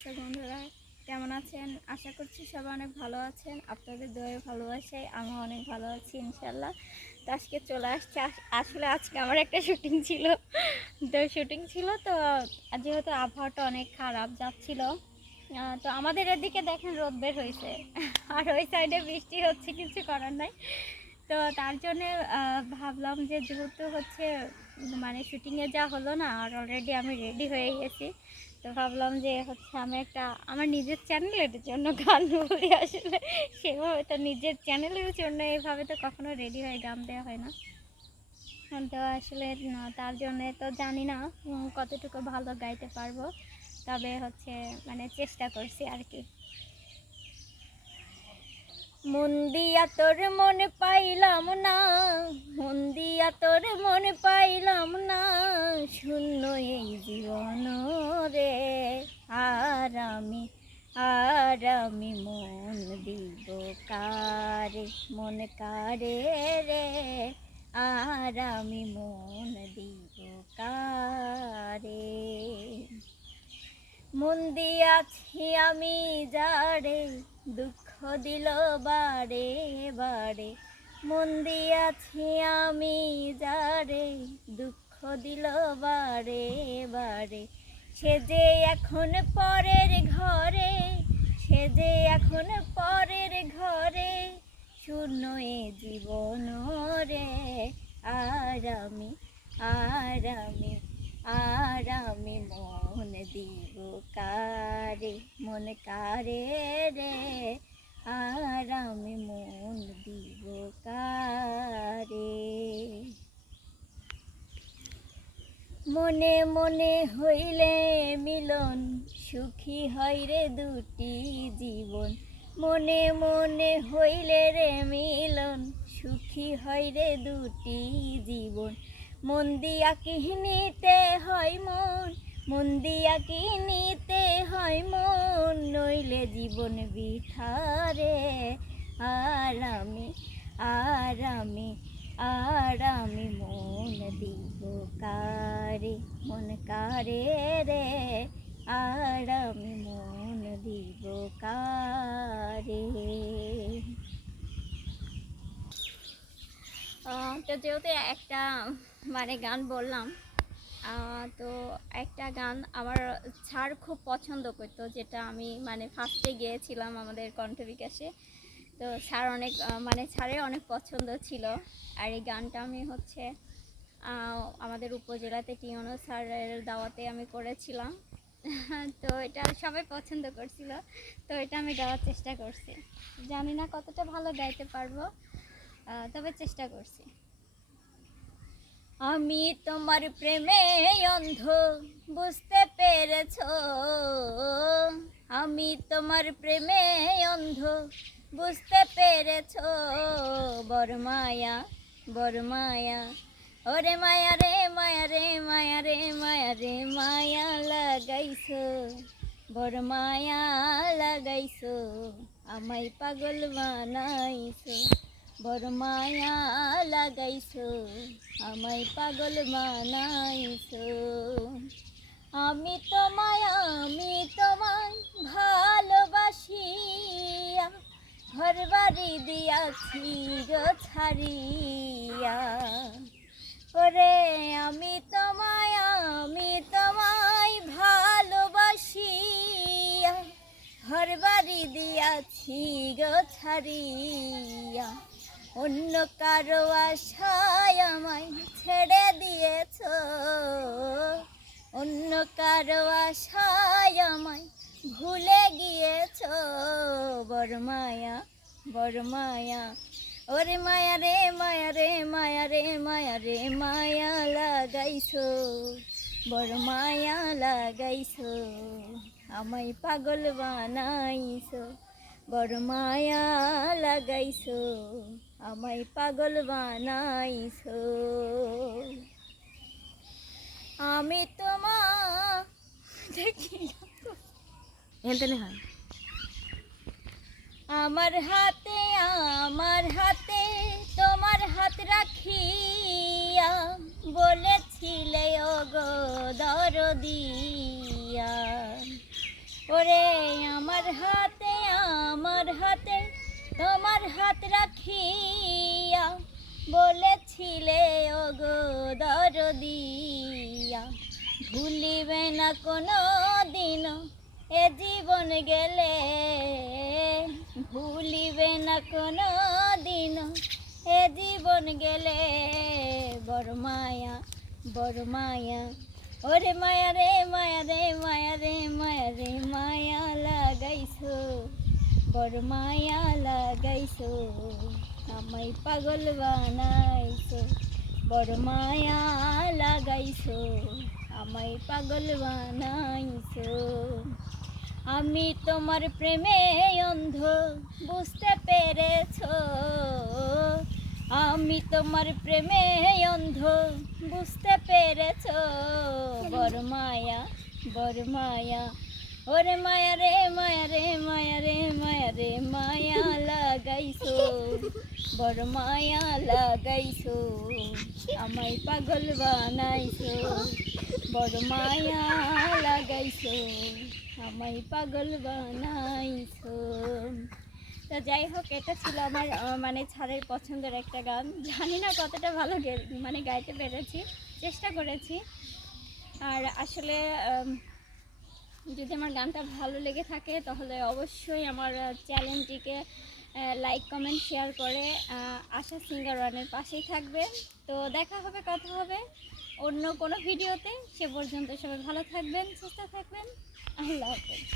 তো বন্ধুরা কেমন আছেন? আশা করছি সবাই অনেক ভালো আছেন। আপনাদের দোয়ায় ভালোবাসায় আমি অনেক ভালো আছি ইনশাল্লাহ। তো আজকে চলে আসছি। আসলে আজকে আমার একটা শুটিং ছিল। তো যেহেতু আবহাওয়াটা অনেক খারাপ যাচ্ছিল, তো আমাদের এদিকে দেখেন রোদ বের হয়েছে আর ওই সাইডে বৃষ্টি হচ্ছে, কিছু করার নাই। তো তার জন্যে ভাবলাম যে যেহেতু হচ্ছে মানে শুটিংয়ে যা হলো না, আর অলরেডি আমি রেডি হয়ে গেছি। তো ভাবলাম যে হচ্ছে আমি একটা আমার নিজের চ্যানেলের জন্য গান বলি। আসলে সেভাবে তো নিজের চ্যানেলের জন্য এভাবে তো কখনো রেডি হয়ে গান দেওয়া হয় না। তো আসলে তার জন্যে তো জানি না কতটুকু ভালো গাইতে পারবো, তবে হচ্ছে মানে চেষ্টা করছি আর কি। মন দিয়া তোর মনে পাইলাম না, মন দিয়া তোর মনে পাইলাম না, শূন্য এই জীবন রে। আর আমি মন দিব কারে, মন কারে রে। আর আমি মন দিব কারে। মন দিয়াছি আমি যারে, দুঃখ দিল বারে বারে। মন দিয়াছি আমি যারে, দুঃখ দিল বারে বারে। সে যে এখন পরের ঘরে, সে যে এখন পরের ঘরে, শূন্য এ জীবন রে। আর আমি আর আমি আর আমি মন দিব কারে, মন কারে রে। আর আমি মন দিব কারে। মনে মনে হইলে মিলন, সুখী হয় রে দুটি জীবন। মনে মনে হইলে রে মিলন, সুখী হয় রে দুটি জীবন। মন দিয়া কি নিতে হয় মন, মন দিয়া কি নিতে হয় মন, নইলে জীবন বৃথারে। আর আমি আর আমি আর আমি মন দিব কারে, মন কারে রে। আর আমি মন দিব কারে। তো যেহেতু একটা মানে গান বললাম, তো একটা গান আমার স্যার খুব পছন্দ করতো, যেটা আমি মানে ফার্স্টে গিয়েছিলাম আমাদের কণ্ঠ বিকাশে। তো স্যার অনেক মানে স্যারের অনেক পছন্দ ছিল। আর এই গানটা আমি হচ্ছে আমাদের উপজেলাতে টিউনো স্যারের দাওয়াতে আমি করেছিলাম। তো এটা সবাই পছন্দ করছিল, তো এটা আমি গাওয়ার চেষ্টা করছি। জানি না কতটা ভালো গাইতে পারবো, তবে চেষ্টা করছি। আমি তোমার প্রেমে অন্ধ, বুঝতে পেরেছো? আমি তোমার প্রেমে অন্ধ, বুঝতে পেরেছো? বড় মায়া, বড় মায়া, ওরে মায়া রে মায়া রে মায়া রে মায়া রে মায়া লাগাইছো, বড় মায়া লাগাইছো, আমায় পাগল বানাইছো। বড় মায়া লাগাইছো, আমায় পাগল বানাইছো। আমি তোমায় ভালোবাসিয়া, ঘর বাড়ি দিয়াছি গো ছাড়িয়া। ওরে আমি তোমায় ভালোবাসিয়া, ঘর বাড়ি দিয়াছি গো ছাড়িয়া। অন্য কারো আশায় আমায় ছেড়ে দিয়েছ, অন্য কারো আশায় আমায় ভুলে গিয়েছ। বড় মায়া, বড় মায়া, ওরে মায়া রে মায়া রে মায়া রে মায়া রে মায়া লাগাইছো, বড় মায়া লাগাইছো, আমায় পাগল বানাইছো। বড় মায়া লাগাইছো, আমায় পাগল বানাইছো। আমি তোমার দেখি আমার হাতে, আমার হাতে তোমার হাত রাখিয়া, বলেছিলে ওগো দরদিয়া, ওরে আমার হাতে তোমার হাত রাখিয়া বলেছিলে ওগো দরদিয়া, ভুলিবে না কোনো দিন এ জীবন গেলে, ভুলিবে না কোনো দিন এ জীবন গেলে। বড় মায়া বড় মায়া, ওরে মায়া রে মায়া রে মায়া রে মায়া রে মায়া লাগাইছো, বড় মায়া লাগাইছো, আমায় পাগল বানাইছো, বড় মায়া লাগাইছো, আমায় পাগল বানাইছো। আমি তোমার প্রেমে অন্ধ বুঝতে পেরেছো, আমি তোমার প্রেমে অন্ধ বুঝতে পেরেছো, বড় মায়া বড় মায়া, ওরে মায়া রে মায়া রে মায়া রে মায়া রে মায়া লাগাইছো, বড় মায়া লাগাইছো, আমায় পাগল বানাইছো, বড় মায়া লাগাইছো, আমায় পাগল বানাইছো। তো যাই হোক, এটা ছিল আমার মানে ছাড়ের পছন্দের একটা গান। জানি না কতটা ভালো মানে গাইতে পেরেছি, চেষ্টা করেছি। আর আসলে যদি আমার গানটা ভালো লেগে থাকে তাহলে অবশ্যই আমার চ্যানেলটিকে লাইক কমেন্ট শেয়ার করে আশা সিঙ্গার ওয়ানের পাশেই থাকবে। তো দেখা হবে, কথা হবে অন্য কোনো ভিডিওতে। সে পর্যন্ত সবাই ভালো থাকবেন, সুস্থ থাকবেন। আল্লাহ হাফেজ।